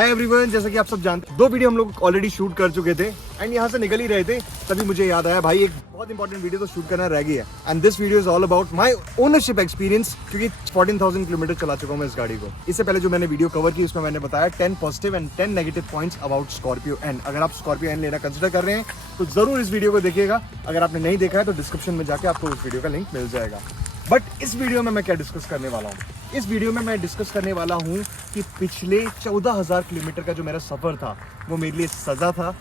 Hi everyone, जैसा कि आप सब जानते हैं 2 वीडियो हम लोग ऑलरेडी शूट कर चुके थे एंड यहाँ से निकल ही रहे थे, तभी मुझे याद आया भाई एक बहुत इंपॉर्टेंट वीडियो तो शूट करना रह गई है। And this video is all about my ownership experience, क्योंकि 14,000 किलोमीटर चला चुका हूँ मैं इस गाड़ी को। इससे पहले जो मैंने वीडियो कवर की उसमें मैंने बताया 10 positive and 10 negative points about Scorpio N. अगर आप स्कॉर्पियो एन लेना कंसिडर कर रहे हैं तो जरूर इस वीडियो को देखिएगा। अगर आपने नहीं देखा है तो डिस्क्रिप्शन में जाके आपको उस वीडियो का लिंक मिल जाएगा। बट इस वीडियो में मैं क्या डिस्कस करने वाला हूँ, इस वीडियो में मैं डिस्कस करने वाला हूँ कि पिछले 14,000 किलोमीटर का जो मेरा सफर था वो मेरे लिए सजा था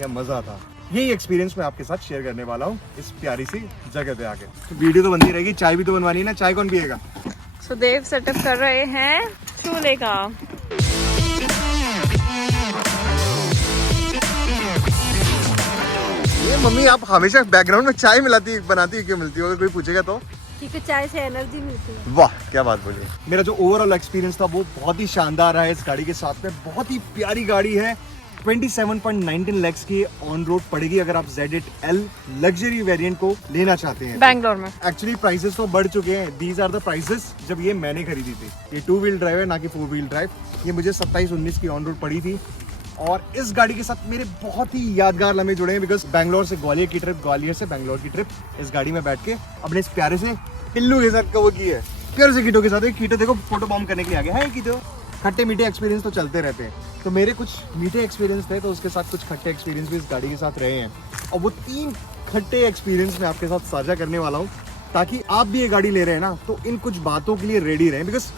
या मजा था। यही एक्सपीरियंस मैं आपके साथ शेयर करने वाला हूँ इस प्यारी सी जगह पे आके। तो वीडियो तो बनती रहेगी, चाय भी तो बनवानी है ना, चाय कौन पिएगा। सुदेव सेटअप कर रहे हैं चूल्हे का। ये मम्मी आप हमेशा बैकग्राउंड में चाय मिलाती बनाती है, क्यों मिलती है? अगर कोई पूछेगा तो क्योंकि चाय से एनर्जी मिलती है। वाह क्या बात बोली। मेरा जो ओवरऑल एक्सपीरियंस था वो बहुत ही शानदार रहा है इस गाड़ी के साथ में। बहुत ही प्यारी गाड़ी है। 27.19 lakhs की ऑन रोड पड़ेगी अगर आप Z8L लग्जरी वेरिएंट को लेना चाहते हैं बैंगलोर में। एक्चुअली प्राइसेस तो बढ़ चुके हैं। दीज आर द प्राइसेस जब ये मैंने खरीदी थी। ये 2 व्हील ड्राइव है ना कि 4 व्हील ड्राइव। ये मुझे 27-19 की ऑन रोड पड़ी थी और इस गाड़ी के साथ मेरे बहुत ही यादगार लम्हे जुड़े हैं। बिकॉज बैंगलोर से ग्वालियर की ट्रिप, ग्वालियर से बैंगलोर की ट्रिप इस गाड़ी में बैठ के अपने इस प्यारे से टिल्लू के साथ वो की है। प्यारे से कीटो के साथ। कीटो देखो फोटो बॉम्ब करने के लिए आ गया है। कीटो खट्टे मीठे एक्सपीरियंस तो चलते रहते हैं, तो मेरे कुछ मीठे एक्सपीरियंस थे तो उसके साथ कुछ खट्टे एक्सपीरियंस भी इस गाड़ी के साथ रहे हैं। और वो 3 खट्टे एक्सपीरियंस मैं आपके साथ साझा करने वाला हूँ ताकि आप भी ये गाड़ी ले रहे हैं ना तो इन कुछ बातों के लिए रेडी रहें। बिकॉज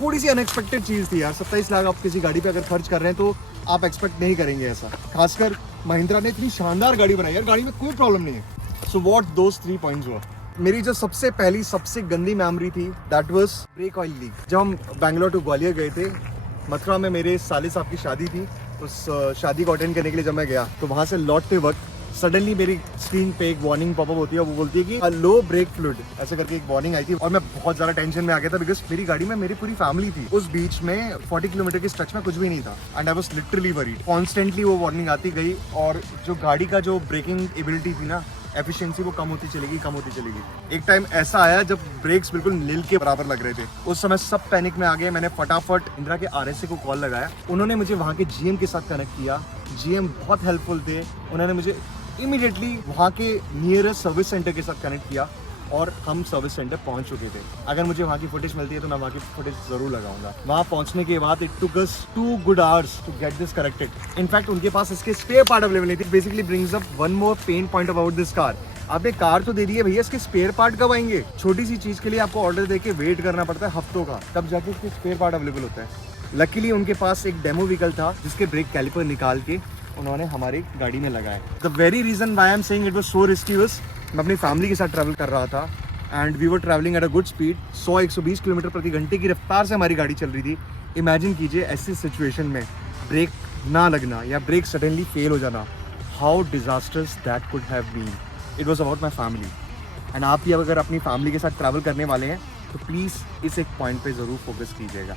थोड़ी सी अनएक्सपेक्टेड चीज़ थी यार। 27 लाख आप किसी गाड़ी पे अगर खर्च कर रहे हैं तो आप एक्सपेक्ट नहीं करेंगे ऐसा। खासकर महिंद्रा ने इतनी शानदार गाड़ी बनाई यार, गाड़ी में कोई प्रॉब्लम नहीं है। सो व्हाट दोस 3 पॉइंट्स हुआ। मेरी जो सबसे पहली सबसे गंदी मेमोरी थी that was brake oil leak. जब हम बैंगलोर टू ग्वालियर गए थे, मथुरा में मेरे साले साहब की शादी थी। उस शादी को अटेंड करने के लिए जब मैं गया तो वहाँ से लौटते वक्त सडनली मेरी स्क्रीन पे एक वार्निंग पॉपअप होती है। वो बोलती है कि लो ब्रेक फ्लूइड ऐसे करके एक वार्निंग आई थी और मैं बहुत ज़्यादा टेंशन में आ गया था। बिकॉज मेरी गाड़ी में मेरी पूरी फैमिली थी। उस बीच में 40 किलोमीटर के स्ट्रेच में कुछ भी नहीं था and I was literally worried. Constantly वो वार्निंग आती गई और जो गाड़ी का जो ब्रेकिंग एबिलिटी थी ना, एफिशिएंसी, वो कम होती चलेगी। एक टाइम ऐसा आया जब ब्रेक्स बिल्कुल नील के बराबर लग रहे थे। उस समय सब पैनिक में आ गए। मैंने फटाफट इंदिरा के RSA को कॉल लगाया। उन्होंने मुझे वहाँ के GM के साथ कनेक्ट किया। GM बहुत हेल्पफुल थे। उन्होंने मुझे इमीडिएटली वहाँ के नियरेस्ट सर्विस सेंटर के साथ कनेक्ट किया और हम सर्विस सेंटर पहुंच चुके थे। अगर मुझे वहाँ की फुटेज मिलती है तो मैं वहाँ की फुटेज जरूर लगाऊंगा। वहाँ पहुंचने के बाद it took us 2 good hours to get this corrected. In fact उनके पास इसके स्पेयर पार्ट अवेलेबल नहीं थे। Basically brings up one more pain point about this car. आपने कार तो दे दी है भैया, इसके स्पेयर पार्ट कब आएंगे? छोटी सी चीज के लिए आपको ऑर्डर देके वेट करना पड़ता है हफ्तों का, तब जाके इसके स्पेयर पार्ट अवेलेबल होता है। लकीली उनके पास एक डेमो व्हीकल था जिसके ब्रेक कैलिपर निकाल के उन्होंने हमारी गाड़ी में लगाया। The very reason why I am saying it was so risky was मैं अपनी फैमिली के साथ ट्रैवल कर रहा था and we were travelling at a good speed. 100-120 kilometre प्रति घंटे की रफ्तार से हमारी गाड़ी चल रही थी। इमेजिन कीजिए ऐसी सिचुएशन में ब्रेक ना लगना या ब्रेक सडनली फेल हो जाना, how disasters that could have been. It was about my family and आप भी अगर अपनी फैमिली के साथ ट्रैवल करने वाले हैं तो प्लीज़ इस एक पॉइंट पे ज़रूर फोकस कीजिएगा।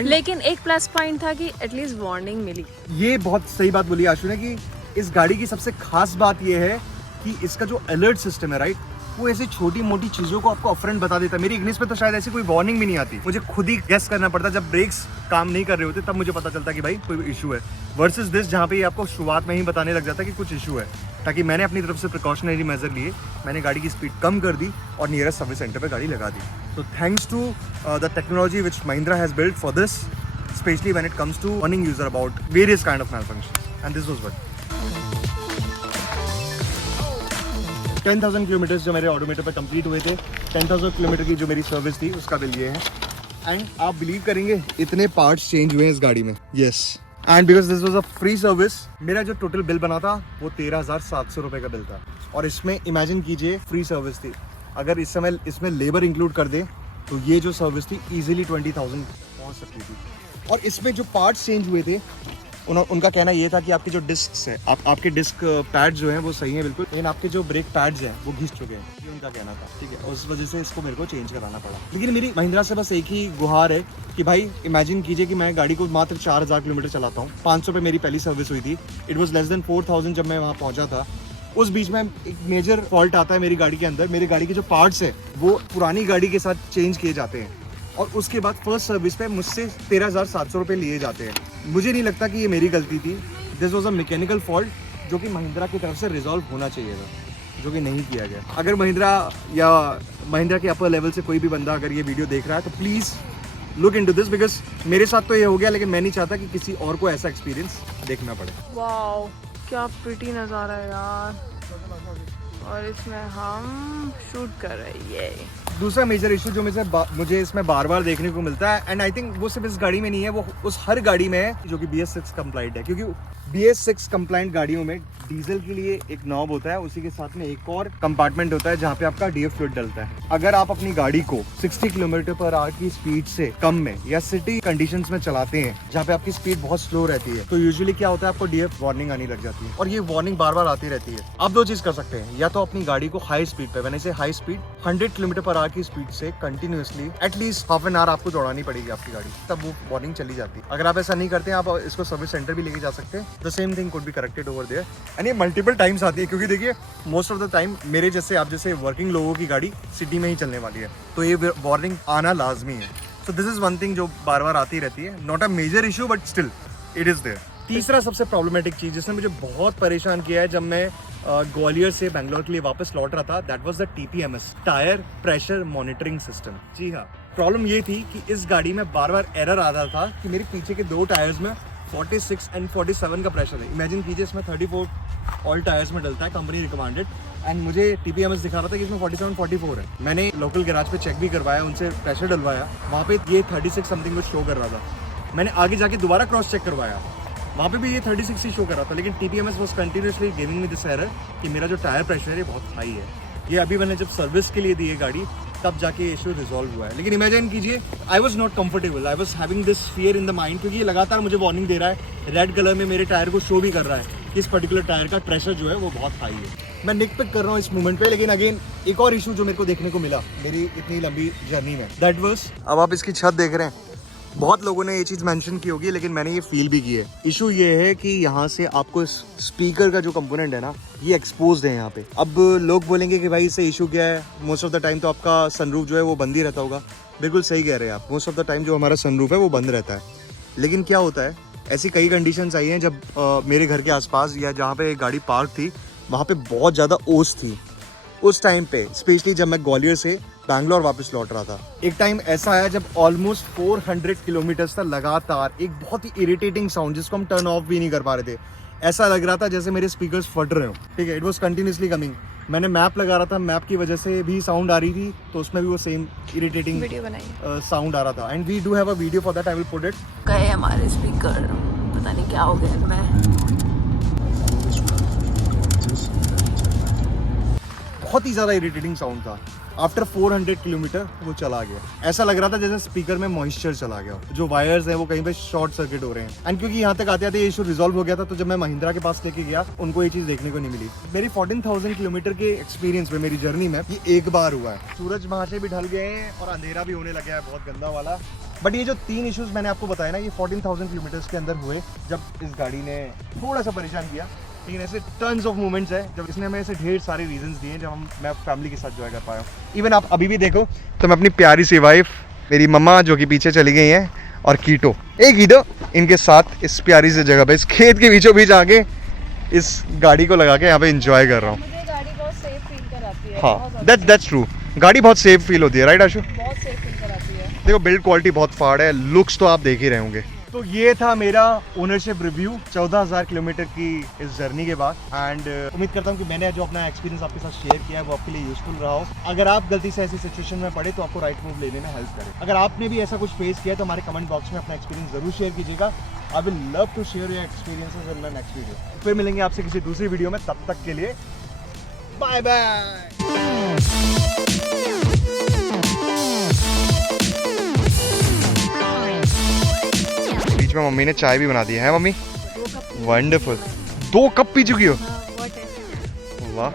लेकिन एक प्लस पॉइंट था कि एटलीस्ट वार्निंग मिली। ये बहुत सही बात बोली आशु ने कि इस गाड़ी की सबसे खास बात ये है कि इसका जो अलर्ट सिस्टम है राइट, वो ऐसी छोटी मोटी चीज़ों को आपको अपफ्रंट बता देता है। मेरी इग्निस पे तो शायद ऐसी कोई वार्निंग भी नहीं आती। मुझे खुद ही गेस करना पड़ता जब ब्रेक्स काम नहीं कर रहे होते, तब मुझे पता चलता कि भाई कोई इशू है। वर्सेस दिस जहाँ पे आपको शुरुआत में ही बताने लग जाता है कि कुछ इशू है। ताकि मैंने अपनी तरफ से प्रिकॉशनरी मेजर लिए, मैंने गाड़ी की स्पीड कम कर दी और नियरेस्ट सर्विस सेंटर पे गाड़ी लगा दी। तो thanks to the technology which Mahindra has built for this, specially when it comes to warning user about various kind of malfunctions and this was what 10,000 kilometre जो मेरे ऑडोमीटर पे कंप्लीट हुए थे। 10,000 किलोमीटर की जो मेरी सर्विस थी उसका बिल ये है। एंड आप बिलीव करेंगे इतने पार्ट्स चेंज हुए हैं इस गाड़ी में। Yes, and because this was a free service, मेरा जो टोटल बिल बना था वो 13,700 रुपये का बिल था। और इसमें इमेजिन कीजिए फ्री सर्विस थी। अगर इस समय इसमें लेबर इंक्लूड कर दे तो ये जो सर्विस थी ईजिली 20,000 पहुँच सकती थी। और इसमें जो पार्ट्स चेंज हुए थे उनका कहना ये था कि आपके जो डिस्क है, आपके डिस्क पैड जो हैं वो सही हैं बिल्कुल, लेकिन आपके जो ब्रेक पैड्स हैं वो घिस चुके हैं। ये उनका कहना था, ठीक है। उस वजह से इसको मेरे को चेंज कराना पड़ा। लेकिन मेरी महिंद्रा से बस एक ही गुहार है कि भाई इमेजिन कीजिए कि मैं गाड़ी को मात्र 4,000 किलोमीटर चलाता हूँ। 500 पे मेरी पहली सर्विस हुई थी। इट वॉज लेस देन 4,000 जब मैं वहाँ पहुँचा था। उस बीच में एक मेजर फॉल्ट आता है मेरी गाड़ी के अंदर। मेरी गाड़ी के जो पार्ट्स है वो पुरानी गाड़ी के साथ चेंज किए जाते हैं और उसके बाद फर्स्ट सर्विस पे मुझसे 13,700 रुपये लिए जाते हैं। मुझे नहीं लगता कि ये मेरी गलती थी, this was a mechanical fault जो कि महिंद्रा की तरफ से रिजॉल्व होना चाहिए था, जो कि नहीं किया गया। अगर महिंद्रा या महिंद्रा के अपर लेवल से कोई भी बंदा अगर ये वीडियो देख रहा है तो please look into this, because मेरे साथ तो ये हो गया, लेकिन मैं नहीं चाहता कि किसी और को ऐसा एक्सपीरियंस देखना पड़े। वाओ, क्या प्रिटी नज़ारा है यार, और इसमें हम शूट कर रहे हैं। दूसरा मेजर इशू जो मुझे इसमें बार बार देखने को मिलता है, एंड आई थिंक वो सिर्फ इस गाड़ी में नहीं है, वो उस हर गाड़ी में है जो कि BS6 कंप्लाइंट है, क्योंकि BS6 कंप्लाइंट गाड़ियों में डीजल के लिए एक नॉब होता है, उसी के साथ में एक और कंपार्टमेंट होता है जहाँ पे आपका DF फ्लूइड डलता है। अगर आप अपनी गाड़ी को 60 km/h की स्पीड से कम में या सिटी कंडीशंस में चलाते हैं जहाँ पे आपकी स्पीड बहुत स्लो रहती है, तो यूजुअली क्या होता है, आपको DF वार्निंग आनी लग जाती है, और ये वार्निंग बार बार आती रहती है। आप दो चीज कर सकते हैं, या तो अपनी गाड़ी को हाई स्पीड पे, मैंने से हाई स्पीड 100 km/h की स्पीड से continuously at least half an hour आपको दौड़ानी पड़ेगी आपकी गाड़ी, तब वो वार्निंग चली जाती है। अगर आप ऐसा नहीं करते हैं, आप इसको सर्विस सेंटर भी लेके जा सकते हैं, the same thing could be corrected over there, and ये मल्टीपल टाइम्स आती है, क्योंकि देखिए मोस्ट ऑफ द टाइम मेरे जैसे आप जैसे वर्किंग लोगों की गाड़ी सिटी में ही चलने वाली है, तो ये वार्निंग आना लाजमी है। So this is one thing जो बार बार आती रहती है, not a major issue but still it is there. तीसरा सबसे प्रॉब्लमेटिक चीज जिसने मुझे बहुत परेशान किया है जब मैं ग्वालियर से बैंगलोर के लिए वापस लौट रहा था, that was the TPMS, tyre pressure monitoring system. जी हाँ, प्रॉब्लम ये थी कि इस गाड़ी में बार बार एरर आता था कि मेरे पीछे के दो टायर्स में 46 एंड 47 का प्रेशर है। इमेजिन कीजिए इसमें 34 ऑल टायर्स में डलता है, कंपनी रिकमेंडेड, एंड मुझे TPMS दिखा रहा था कि इसमें 47 44 है। मैंने लोकल गैराज पे चेक भी करवाया, उनसे प्रेशर डलवाया, वहाँ पे ये 36 समथिंग कुछ शो कर रहा था। मैंने आगे जाके दोबारा क्रॉस चेक करवाया, वहाँ पे भी ये 36 ही शो कर रहा था, लेकिन TPMS was continuously giving me this error कि मेरा जो टायर प्रेशर है बहुत हाई है। ये अभी मैंने जब सर्विस के लिए दी है गाड़ी, तब जाके इशू रिजॉल्व हुआ है। लेकिन इमेजिन कीजिए, I was not comfortable, I was having this fear in the mind, क्योंकि ये लगातार मुझे वार्निंग दे रहा है, रेड कलर में मेरे टायर को शो भी कर रहा है कि इस पर्टिकुलर टायर का प्रेशर जो है वो बहुत हाई है। मैं निक पिक कर रहा हूँ इस मोमेंट पे, लेकिन अगेन एक और इशू जो मेरे को देखने को मिला मेरी इतनी लंबी जर्नी में, दैट वाज, अब आप इसकी छत देख रहे हैं, बहुत लोगों ने ये चीज़ मेंशन की होगी, लेकिन मैंने ये फील भी की है। इशू ये है कि यहाँ से आपको स्पीकर का जो कंपोनेंट है ना, ये एक्सपोज्ड है यहाँ पे। अब लोग बोलेंगे कि भाई इससे इशू क्या है, मोस्ट ऑफ द टाइम तो आपका सनरूफ जो है वो बंद ही रहता होगा। बिल्कुल सही कह रहे हैं आप, मोस्ट ऑफ द टाइम जो हमारा सनरूफ है वो बंद रहता है। लेकिन क्या होता है, ऐसी कई कंडीशंस आई हैं जब मेरे घर के आसपास या जहाँ पे गाड़ी पार्क थी वहाँ पे बहुत ज़्यादा ओस थी। उस टाइम पे स्पेशली जब मैं ग्वालियर से बैंगलोर वापस लौट रहा था, एक टाइम ऐसा आया जब ऑलमोस्ट 400 किलोमीटर्स तक लगातार एक बहुत ही इरिटेटिंग साउंड, जिसको हम टर्न ऑफ भी नहीं कर पा रहे थे, ऐसा लग रहा था जैसे मेरे स्पीकर्स फट रहे हो। ठीक है, इट वाज कंटिन्यूसली कमिंग। मैंने मैप लगा रहा था, मैप की वजह से भी साउंड आ रही थी, तो उसमें भी वो सेम इरिटेटिंग वीडियो बनाई, साउंड आ रहा था, and we do have a video for that, I will put it. गए हमारे स्पीकर, पता नहीं क्या हो गया इनमें। बहुत ही ज़्यादा इरिटेटिंग साउंड था। आफ्टर 400 किलोमीटर वो चला गया, ऐसा लग रहा था जैसे स्पीकर में मॉइस्चर चला गया, जो वायर्स हैं वो कहीं पे शॉर्ट सर्किट हो रहे हैं। एंड क्योंकि यहाँ तक आते आते ये इशू रिजॉल्व हो गया था, तो जब मैं महिंद्रा के पास लेके गया, उनको ये चीज़ देखने को नहीं मिली। मेरी 14,000 किलोमीटर के एक्सपीरियंस में, मेरी जर्नी में ये एक बार हुआ है। सूरज वहाँ से भी ढल गए हैं और अंधेरा भी होने लगा है बहुत गंदा वाला। बट ये जो 3 इश्यूज मैंने आपको बताया ना, ये 14,000 किलोमीटर्स के अंदर हुए जब इस गाड़ी ने थोड़ा सा परेशान किया। लेकिन ऐसे टन्स ऑफ मोमेंट्स है जब इसने हमें ऐसे ढेर सारे रीजंस दिए जब मैं फैमिली के साथ एंजॉय कर पाया हूँ। इवन आप अभी भी देखो तो मैं अपनी प्यारी सी वाइफ, मेरी मम्मा जो कि पीछे चली गई हैं, और कीटो, इनके साथ इस प्यारी सी जगह पे, इस खेत के बीचों बीच आके इस गाड़ी को लगा के यहाँ पे इंजॉय कर रहा हूँ। मुझे गाड़ी बहुत सेफ फील कराती है। हाँ, दैट्स ट्रू। गाड़ी बहुत सेफ फील होती है, राइट आशु? बहुत सेफ फील कराती है। देखो बिल्ड क्वालिटी बहुत फाड़ है, लुक्स तो आप देख ही रहे होंगे। तो ये था मेरा ओनरशिप रिव्यू 14,000 किलोमीटर की इस जर्नी के बाद, एंड उम्मीद करता हूँ कि मैंने जो अपना एक्सपीरियंस आपके साथ शेयर किया है वो आपके लिए यूजफुल रहा हो। अगर आप गलती से ऐसी सिचुएशन में पड़े तो आपको राइट मूव लेने में हेल्प करे। अगर आपने भी ऐसा कुछ फेस किया तो हमारे कमेंट बॉक्स में अपना एक्सपीरियंस जरूर शेयर कीजिएगा। I will love to share your experiences in my next video. फिर मिलेंगे आपसे किसी दूसरी वीडियो में, तब तक के लिए बाय बाय। में मम्मी ने चाय भी बना दी है मम्मी, वंडरफुल। 2 कप पी चुकी हो? वाह।